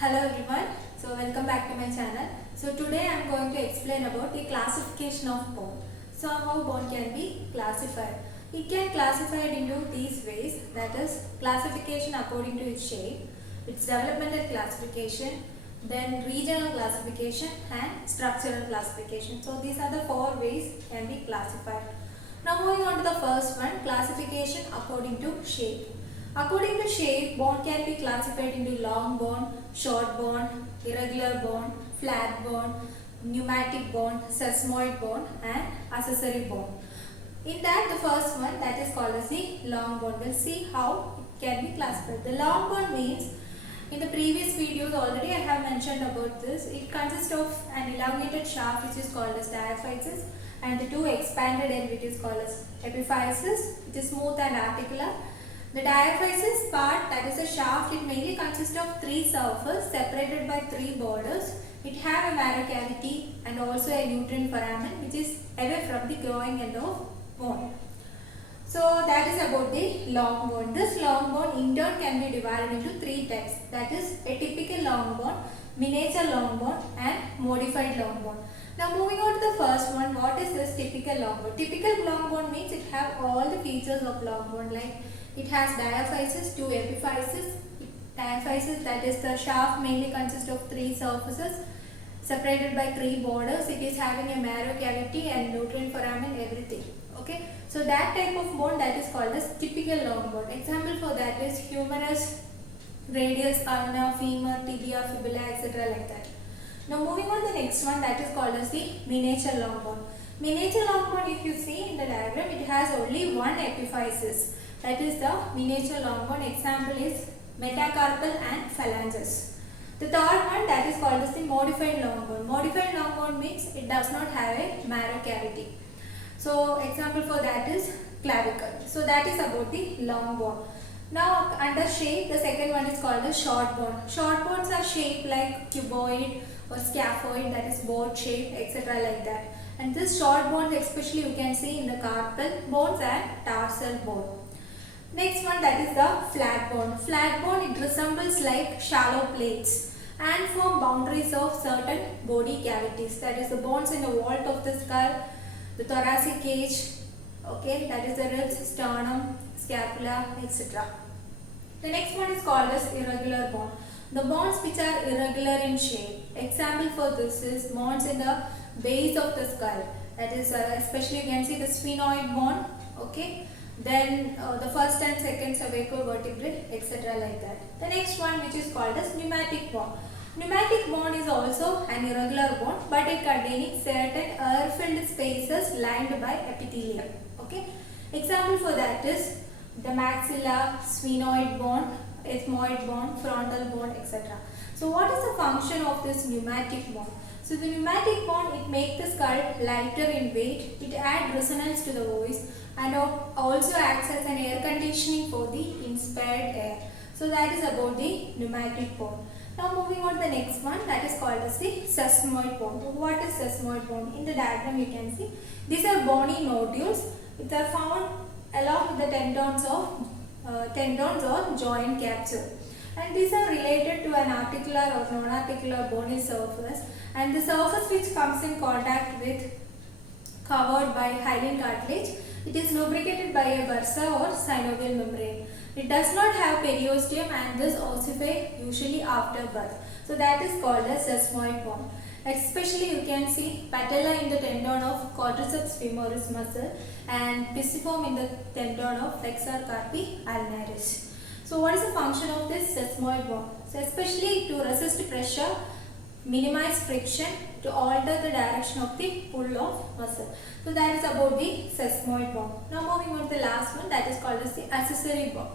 Hello everyone, so welcome back to my channel. So today I am going to explain about the classification of bone. So how bone can be classified? It can classified into these ways, that is classification according to its shape, its developmental classification, then regional classification and structural classification. So these are the four ways can be classified. Now moving on to the first one, classification according to shape. According to shape, bone can be classified into long bone, short bone, irregular bone, flat bone, pneumatic bone, sesamoid bone and accessory bone. In that, the first one, that is called as the long bone. We'll see how it can be classified. The long bone means, in the previous videos already I have mentioned about this. It consists of an elongated shaft which is called as diaphysis and the two expanded end which is called as epiphysis, which is smooth and articular. The diaphysis part, that is a shaft, it mainly consists of three surfaces separated by three borders. It have a marrow cavity and also a nutrient foramen which is away from the growing end of bone. So that is about the long bone. This long bone in turn can be divided into three types, that is a typical long bone, miniature long bone and modified long bone. Now moving on to the first one, what is this typical long bone? Typical long bone means it have all the features of long bone, like it has diaphysis, two epiphysis. Diaphysis, that is the shaft mainly consists of three surfaces separated by three borders. It is having a marrow cavity and nutrient foramen, everything. Okay, so that type of bone, that is called as typical long bone. Example for that is humerus, radius, ulna, femur, tibia, fibula, etc. like that. Now moving on to the next one, that is called as the miniature long bone. Miniature long bone, if you see in the diagram, it has only one epiphysis. That is the miniature long bone. Example is metacarpal and phalanges. The third one, that is called as the modified long bone. Modified long bone means it does not have a marrow cavity. So example for that is clavicle. So that is about the long bone. Now under shape, the second one is called the short bone. Short bones are shaped like cuboid or scaphoid, that is boat shape, etc. like that. And this short bones especially you can see in the carpal bones and tarsal bone. Next one, that is the flat bone. Flat bone, it resembles like shallow plates and form boundaries of certain body cavities. That is the bones in the vault of the skull, the thoracic cage, okay, that is the ribs, sternum, scapula, etc. The next one is called as irregular bone. The bones which are irregular in shape. Example for this is bones in the base of the skull. That is especially you can see the sphenoid bone, okay. Then the first and second cervical vertebrae, etc. like that. The next one, which is called as pneumatic bone. Pneumatic bone is also an irregular bone, but it containing certain air-filled spaces lined by epithelium. Okay. Example for that is the maxilla, sphenoid bone, ethmoid bone, frontal bone, etc. So what is the function of this pneumatic bone? So the pneumatic bone, it makes the skull lighter in weight, it adds resonance to the voice and also acts as an air conditioning for the inspired air. So that is about the pneumatic bone. Now moving on to the next one, that is called as the sesamoid bone. So what is sesamoid bone? In the diagram you can see these are bony nodules which are found along with the tendons or joint capsule. And these are related to an articular or non-articular bony surface, and the surface which comes in contact with covered by hyaline cartilage, it is lubricated by a bursa or synovial membrane. It does not have periosteum and this ossifies usually after birth. So that is called as sesamoid bone. Especially you can see patella in the tendon of quadriceps femoris muscle and pisiform in the tendon of flexor carpi ulnaris. So what is the function of this sesamoid bone? So especially to resist pressure, minimize friction, to alter the direction of the pull of muscle. So that is about the sesamoid bone. Now moving on to the last one, that is called as the accessory bone.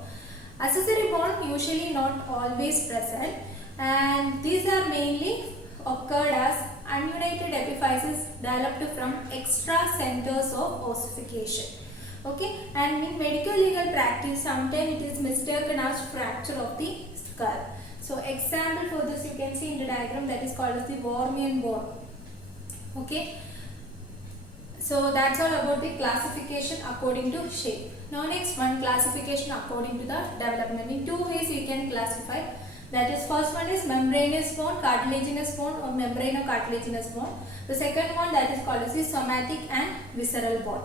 Accessory bone usually not always present, and these are mainly occurred as ununited epiphyses developed from extra centers of ossification. Okay, and in medical legal practice sometimes it is mistaken as fracture of the skull. So example for this you can see in the diagram, that is called as the Wormian bone. Okay, so that's all about the classification according to shape. Now next one, classification according to the development. In two ways we can classify. That is, first one is membranous bone, cartilaginous bone or membrano-cartilaginous bone. The second one, that is called as the somatic and visceral bone.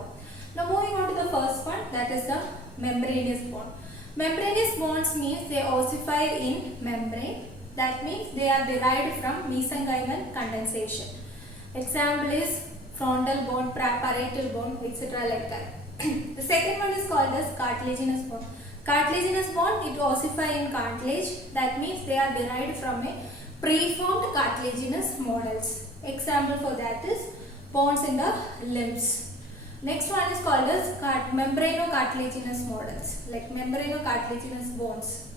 Now moving on to the first one, that is the membranous bone. Membranous bones means they ossify in membrane. That means they are derived from mesenchymal condensation. Example is frontal bone, parietal bone, etc. like that. The second one is called as cartilaginous bone. Cartilaginous bone, it ossify in cartilage. That means they are derived from a preformed cartilaginous models. Example for that is bones in the limbs. Next one is called as membrano-cartilaginous models, like membrano-cartilaginous bones.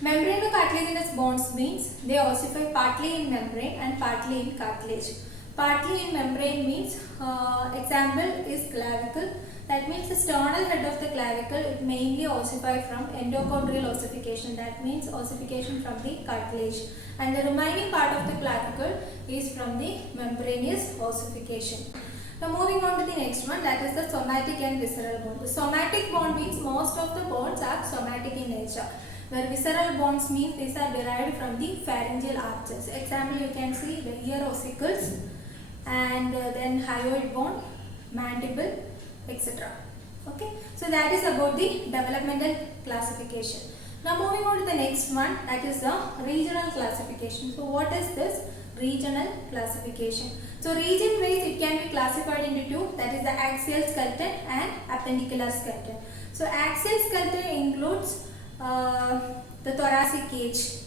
Membrano-cartilaginous bones means they ossify partly in membrane and partly in cartilage. Partly in membrane means, example is clavicle. That means the sternal head of the clavicle, it mainly ossify from endochondral ossification. That means ossification from the cartilage. And the remaining part of the clavicle is from the membranous ossification. Now moving on to the next one, that is the somatic and visceral bone. The somatic bone means most of the bones are somatic in nature. Where visceral bones means these are derived from the pharyngeal arches. Example, you can see the ear ossicles and then hyoid bone, mandible, etc. Okay, so that is about the developmental classification. Now moving on to the next one, that is the regional classification. So what is this regional classification? So region wise it can be classified into two, that is the axial skeleton and appendicular skeleton. So axial skeleton includes the thoracic cage,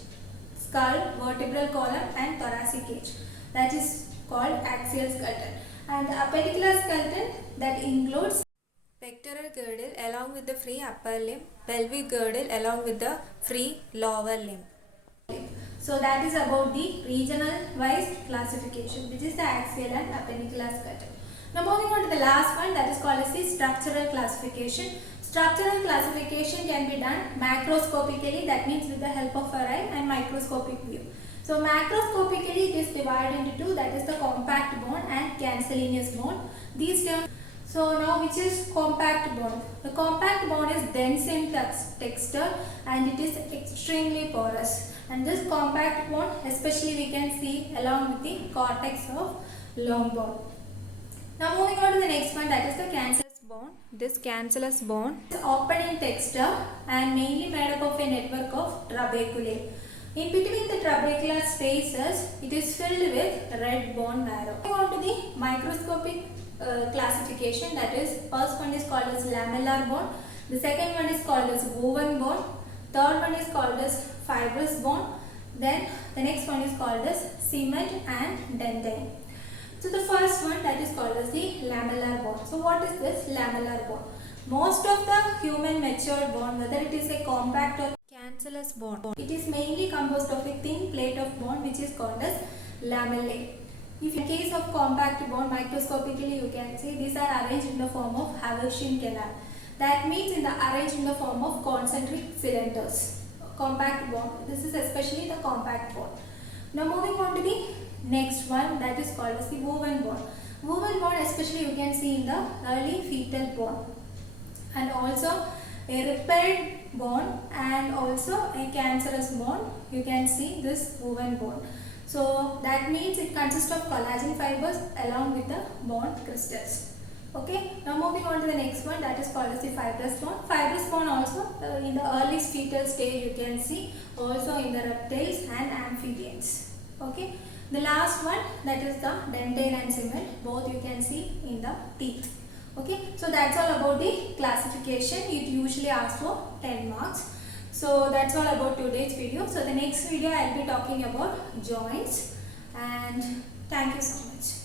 skull, vertebral column and thoracic cage. That is called axial skeleton. And the appendicular skeleton, that includes pectoral girdle along with the free upper limb, pelvic girdle along with the free lower limb. So that is about the regional wise classification, which is the axial and appendicular skeleton. Now moving on to the last one, that is called as the structural classification. Structural classification can be done macroscopically, that means with the help of our eye, and microscopic view. So macroscopically it is divided into two, that is the compact bone and cancellous bone. These terms. So now which is compact bone? The compact bone is dense in texture and it is extremely porous. And this compact bone especially we can see along with the cortex of long bone. Now moving on to the next one, that is the cancellous bone. This cancellous bone is open in texture and mainly made up of a network of trabeculae. In between the trabecular spaces, it is filled with red bone marrow. Moving on to the microscopic classification, that is, first one is called as lamellar bone, the second one is called as woven bone, third one is called as fibrous bone, then the next one is called as cement and dentine. So the first one, that is called as the lamellar bone. So what is this lamellar bone? Most of the human matured bone, whether it is a compact or cancellous bone, it is mainly composed of a thin plate of bone which is called as lamellae. If in case of compact bone, microscopically you can see these are arranged in the form of Haversian canal. That means arranged in the form of concentric cylinders. Compact bone. This is especially the compact bone. Now moving on to the next one, that is called as the woven bone. Woven bone especially you can see in the early fetal bone. And also a repaired bone and also a cancerous bone. You can see this woven bone. So that means it consists of collagen fibers along with the bone crystals. Okay, now moving on to the next one, that is called as the fibrous bone. Fibrous bone also in the early fetal stage you can see, also in the reptiles and amphibians. Okay, the last one, that is the dentine and cement, both you can see in the teeth. Okay, so that's all about the classification. It usually asks for 10 marks. So that's all about today's video. So the next video I'll be talking about joints, and thank you so much.